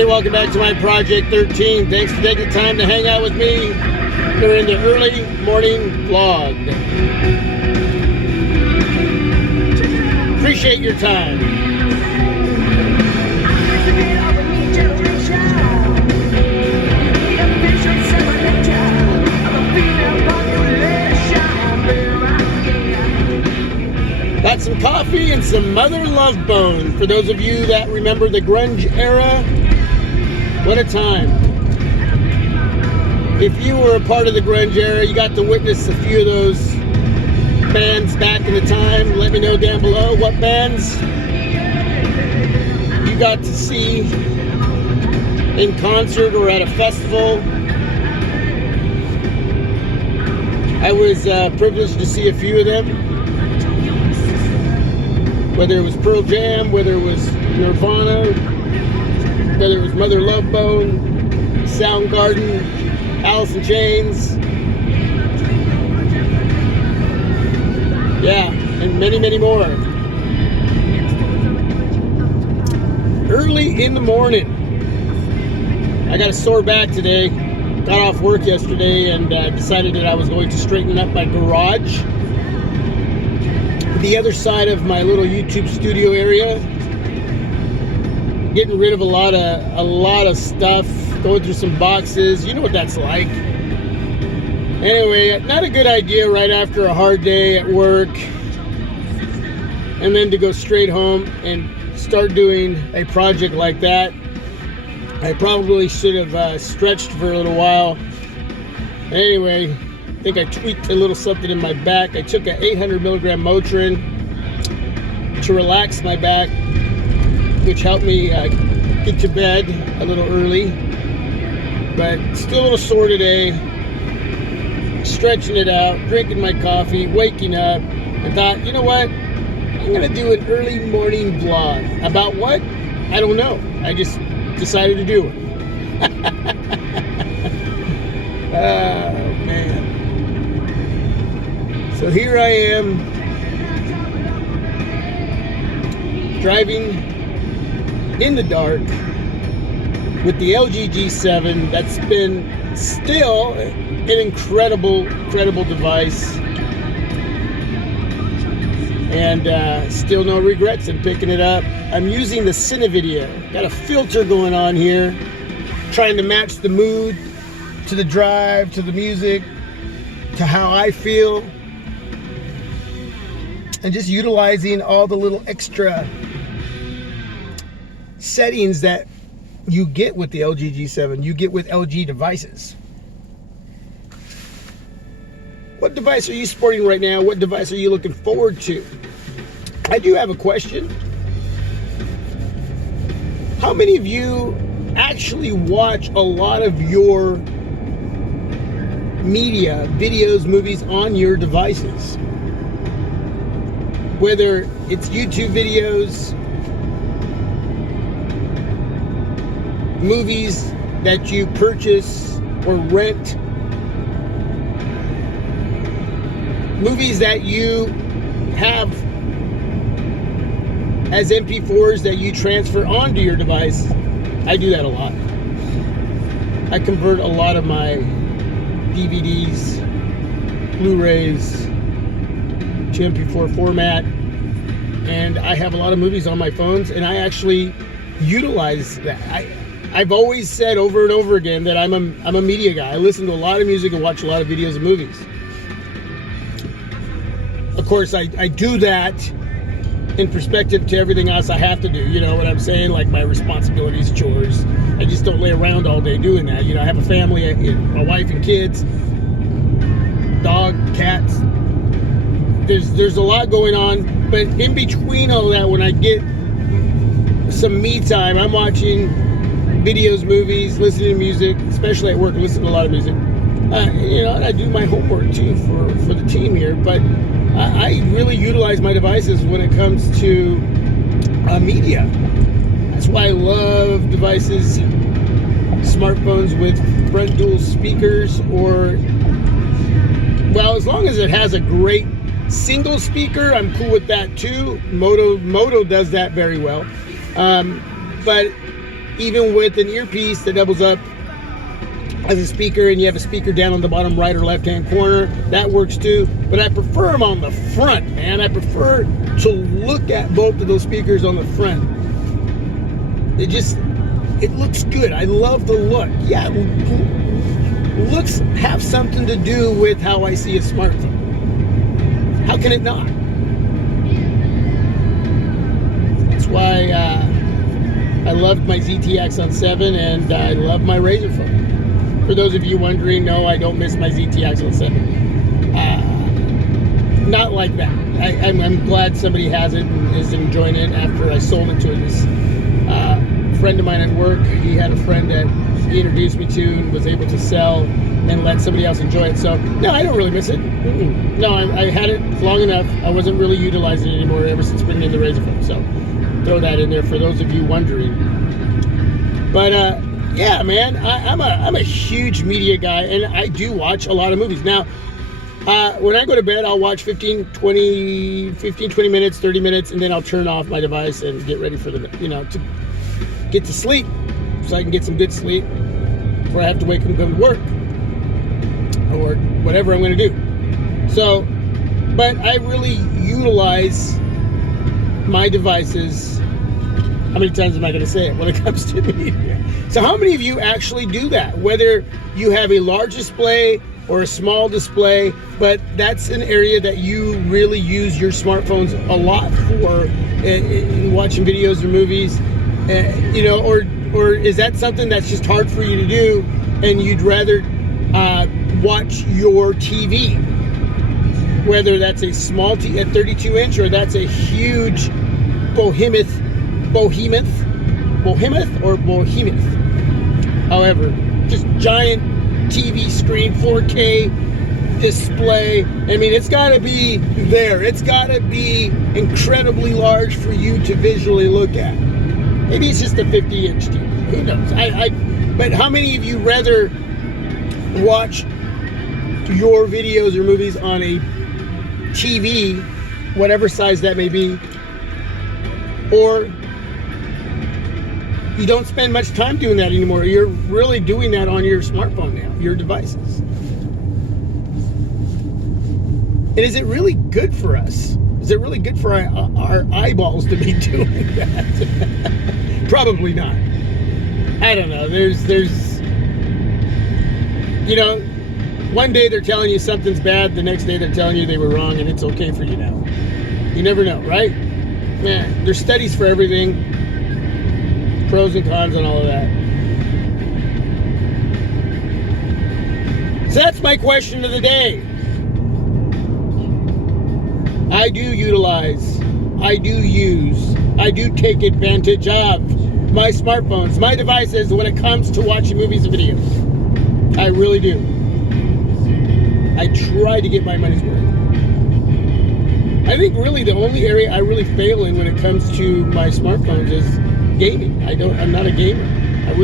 everybody, welcome back to my Project 13. Thanks for taking the time to hang out with me during the early morning vlog. Appreciate your time. Got some coffee and some Mother Love Bone. For those of you that remember the grunge era, what a time. If you were a part of the grunge era, you got to witness a few of those bands back in the time. Let me know down below what bands you got to see in concert or at a festival. I was privileged to see a few of them. Whether it was Pearl Jam, whether it was Nirvana, whether it was Mother Love Bone, Soundgarden, Alice in Chains, yeah, and many, many more. Early in the morning, I got a sore back today. Got off work yesterday and decided that I was going to straighten up my garage. The other side of my little YouTube studio area, getting rid of a lot of stuff, going through some boxes. You know what that's like. Anyway, not a good idea right after a hard day at work, and then to go straight home and start doing a project like that. I probably should have stretched for a little while. Anyway, I think I tweaked a little something in my back. I took an 800 milligram Motrin to relax my back, which helped me get to bed a little early. But still a little sore today. Stretching it out, drinking my coffee, waking up, and thought, you know what? I'm gonna do an early morning vlog. About what? I don't know. I just decided to do it. Oh, man. So here I am, driving in the dark with the LG G7. That's been still an incredible device, and still no regrets in picking it up. I'm using the Cinevideo. Got a filter going on here, trying to match the mood to the drive, to the music, to how I feel. And just utilizing all the little extra settings that you get with the LG G7, you get with LG devices. What device are you sporting right now? What device are you looking forward to? I do have a question. How many of you actually watch a lot of your media, videos, movies on your devices? Whether it's YouTube videos, movies that you purchase or rent, movies that you have as MP4s that you transfer onto your device. I do that a lot. I convert a lot of my DVDs, Blu-rays to MP4 format, and I have a lot of movies on my phones, and I actually utilize that. I've always said over and over again that I'm a media guy. I listen to a lot of music and watch a lot of videos and movies. Of course, I do that in perspective to everything else I have to do. You know what I'm saying? Like my responsibilities, chores. I just don't lay around all day doing that. You know, I have a family, my wife and kids, dog, cats. There's a lot going on, but in between all that, when I get some me time, I'm watching videos, movies, listening to music, especially at work. I listen to a lot of music. You know, and I do my homework too for the team here, but I really utilize my devices when it comes to media. That's why I love devices, smartphones with front dual speakers, or, well, as long as it has a great single speaker, I'm cool with that too. Moto does that very well. But even with an earpiece that doubles up as a speaker, and you have a speaker down on the bottom right or left hand corner, that works too. But I prefer them on the front, man. I prefer to look at both of those speakers on the front. It looks good. I love the look. Yeah, looks have something to do with how I see a smartphone. How can it not? That's why I loved my ZT Axon 7, and I love my Razr phone. For those of you wondering, no, I don't miss my ZT Axon 7. Not like that. I'm glad somebody has it and is enjoying it after I sold it to this friend of mine at work. He had a friend that he introduced me to and was able to sell and let somebody else enjoy it. So, no, I don't really miss it. No, I had it long enough. I wasn't really utilizing it anymore ever since putting in the Razr phone. So, throw that in there for those of you wondering. But, yeah, man, I'm a huge media guy, and I do watch a lot of movies. Now, when I go to bed, I'll watch 15, 20 minutes, 30 minutes, and then I'll turn off my device and get ready for the, to get to sleep so I can get some good sleep before I have to wake up and go to work or whatever I'm going to do. So, but I really utilize my devices. How many times am I going to say it when it comes to media? So how many of you actually do that? Whether you have a large display or a small display, but that's an area that you really use your smartphones a lot for in watching videos or movies, or is that something that's just hard for you to do and you'd rather watch your TV? Whether that's a small a 32-inch or that's a huge behemoth. However, just giant TV screen, 4K display. I mean, it's got to be there. It's got to be incredibly large for you to visually look at. Maybe it's just a 50-inch TV. Who knows? But how many of you rather watch your videos or movies on a TV, whatever size that may be, or you don't spend much time doing that anymore? You're really doing that on your smartphone now, your devices. And is it really good for us? Is it really good for our eyeballs to be doing that? Probably not. I don't know. There's one day they're telling you something's bad, the next day they're telling you they were wrong and it's okay for you now. You never know, right? Man, there's studies for everything. Pros and cons and all of that. So that's my question of the day. I do utilize, I do take advantage of my smartphones, my devices when it comes to watching movies and videos. I really do. I try to get my money's worth. I think really the only area I really fail in when it comes to my smartphones is gaming. I'm not a gamer. I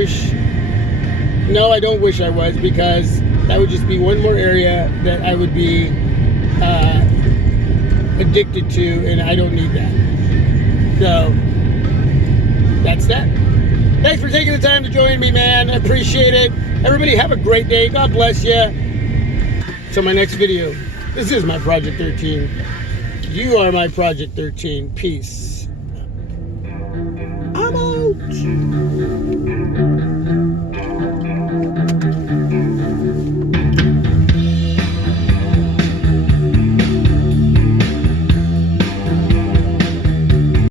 don't wish I was, because that would just be one more area that I would be addicted to, and I don't need that. So that's that. Thanks for taking the time to join me, man. I appreciate it. Everybody have a great day. God bless you. Till my next video. This is my Project 13. You are my Project 13. Peace. I'm out.